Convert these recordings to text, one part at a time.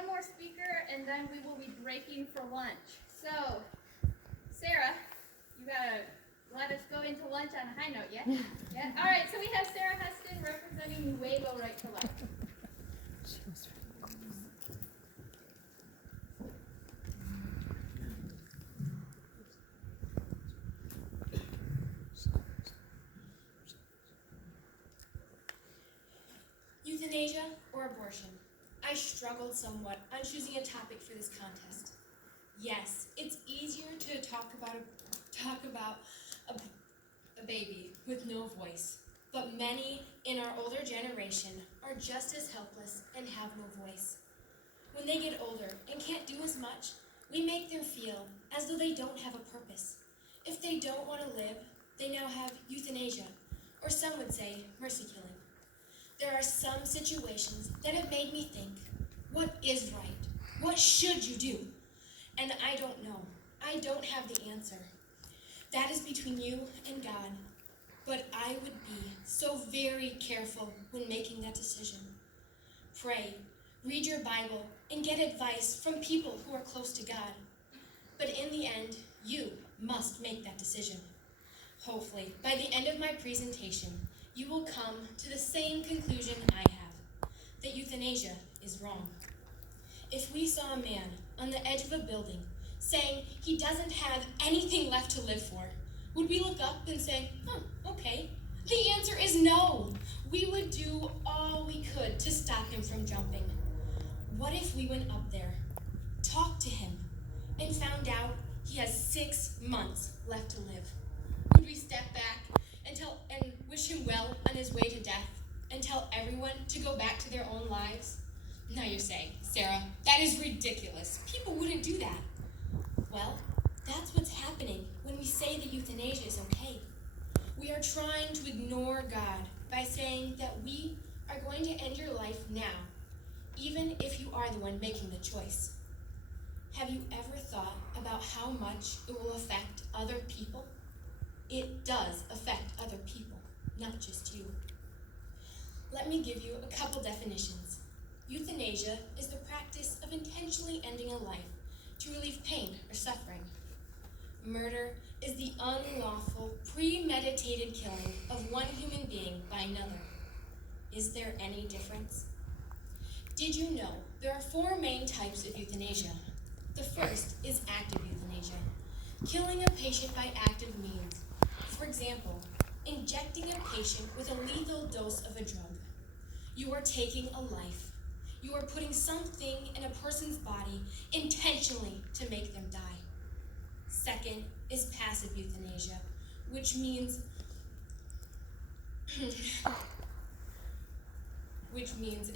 one more speaker, and then we will be breaking for lunch. So, Sarah, you gotta let us go into lunch on a high note, yeah? Yeah? All right, so we have Sarah Huston representing Newaygo Right to Life. Euthanasia or abortion? I struggled somewhat on choosing a topic for this contest. Yes, it's easier to talk about a baby with no voice, but many in our older generation are just as helpless and have no voice. When they get older and can't do as much, we make them feel as though they don't have a purpose. If they don't want to live, they now have euthanasia, or some would say mercy killing. There are some situations that have made me think, what is right? What should you do? And I don't know. I don't have the answer. That is between you and God. But I would be so very careful when making that decision. Pray, read your Bible, and get advice from people who are close to God. But in the end, you must make that decision. Hopefully, by the end of my presentation, you will come to the same conclusion I have, that euthanasia is wrong. If we saw a man on the edge of a building saying he doesn't have anything left to live for, would we look up and say, okay? The answer is no. We would do all we could to stop him from jumping. What if we went up there, talked to him, and found out he has 6 months left to live? Would we step back and wish him well on his way to death and tell everyone to go back to their own lives? Now you're saying, Sarah, that is ridiculous. People wouldn't do that. Well, that's what's happening when we say that euthanasia is okay. We are trying to ignore God by saying that we are going to end your life now, even if you are the one making the choice. Have you ever thought about how much it will affect other people? It does affect other people, not just you. Let me give you a couple definitions. Euthanasia is the practice of intentionally ending a life to relieve pain or suffering. Murder is the unlawful, premeditated killing of one human being by another. Is there any difference? Did you know there are 4 main types of euthanasia? The first is active euthanasia, killing a patient by active means. For example, injecting a patient with a lethal dose of a drug. You are taking a life. You are putting something in a person's body intentionally to make them die. Second is passive euthanasia, which means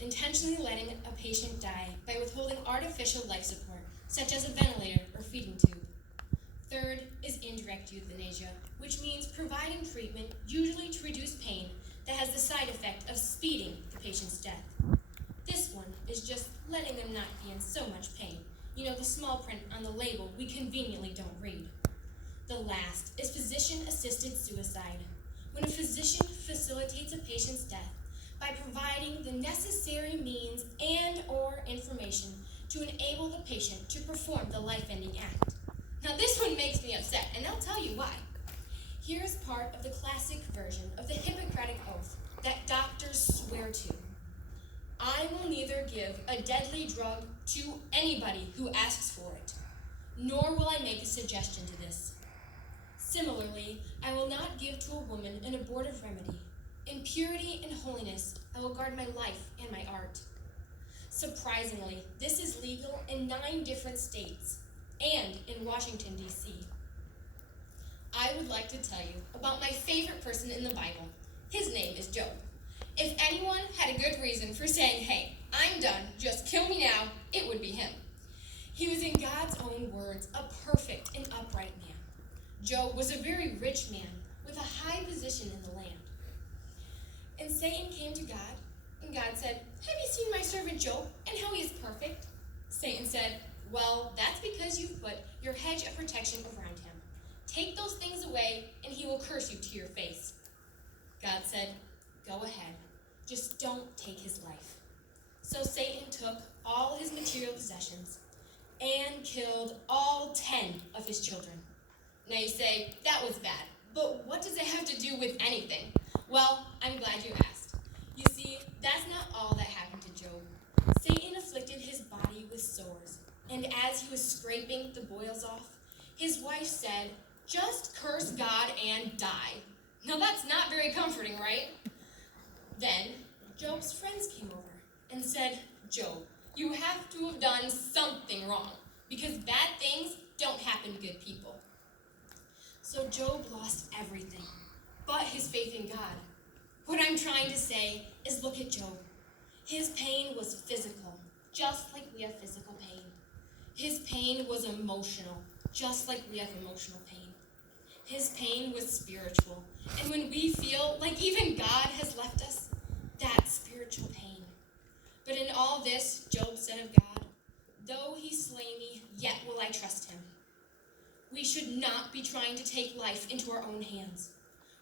intentionally letting a patient die by withholding artificial life support, such as a ventilator or feeding tube. Third is indirect euthanasia, which means providing treatment, usually to reduce pain, that has the side effect of speeding the patient's death. This one is just letting them not be in so much pain. You know, the small print on the label we conveniently don't read. The last is physician-assisted suicide, when a physician facilitates a patient's death by providing the necessary means and/or information to enable the patient to perform the life-ending act. Now this one makes me upset, and I'll tell you why. Here's part of the classic version of the Hippocratic Oath that doctors swear to. I will neither give a deadly drug to anybody who asks for it, nor will I make a suggestion to this. Similarly, I will not give to a woman an abortive remedy. In purity and holiness, I will guard my life and my art. Surprisingly, this is legal in 9 different states and in Washington, D.C. I would like to tell you about my favorite person in the Bible. His name is Job. If anyone had a good reason for saying, hey, I'm done, just kill me now, it would be him. He was, in God's own words, a perfect and upright man. Job was a very rich man with a high position in the land. And Satan came to God, and God said, have you seen my servant Job and how he is perfect? Satan said, well, that's because you've put your hedge of protection around him. Take those things away, and he will curse you to your face. God said, go ahead. Just don't take his life. So Satan took all his material possessions and killed all 10 of his children. Now you say, that was bad, but what does it have to do with anything? Well, I'm glad you asked. You see, that's not all that happened to Job. Satan afflicted his body with sores, and as he was scraping the boils off, his wife said, "Just curse God and die." Now that's not very comforting, right? Then Job's friends came over and said, "Job, you have to have done something wrong, because bad things don't happen to good people." So Job lost everything, but his faith in God. What I'm trying to say is, look at Job. His pain was physical, just like we have physical pain. His pain was emotional, just like we have emotional pain. His pain was spiritual, and when we feel like even God has left us, that's spiritual pain. But in all this, Job said of God, "Though he slay me, yet will I trust him." We should not be trying to take life into our own hands.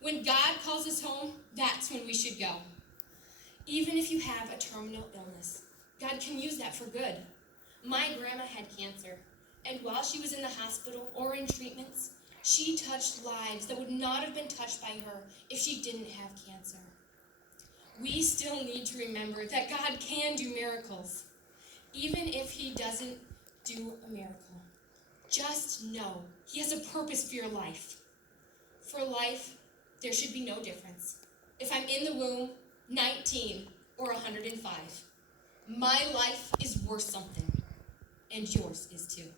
When God calls us home, that's when we should go. Even if you have a terminal illness, God can use that for good. My grandma had cancer, and while she was in the hospital or in treatments, she touched lives that would not have been touched by her if she didn't have cancer. We still need to remember that God can do miracles, even if he doesn't do a miracle. Just know he has a purpose for your life. For life, there should be no difference. If I'm in the womb, 19 or 105, my life is worth something, and yours is too.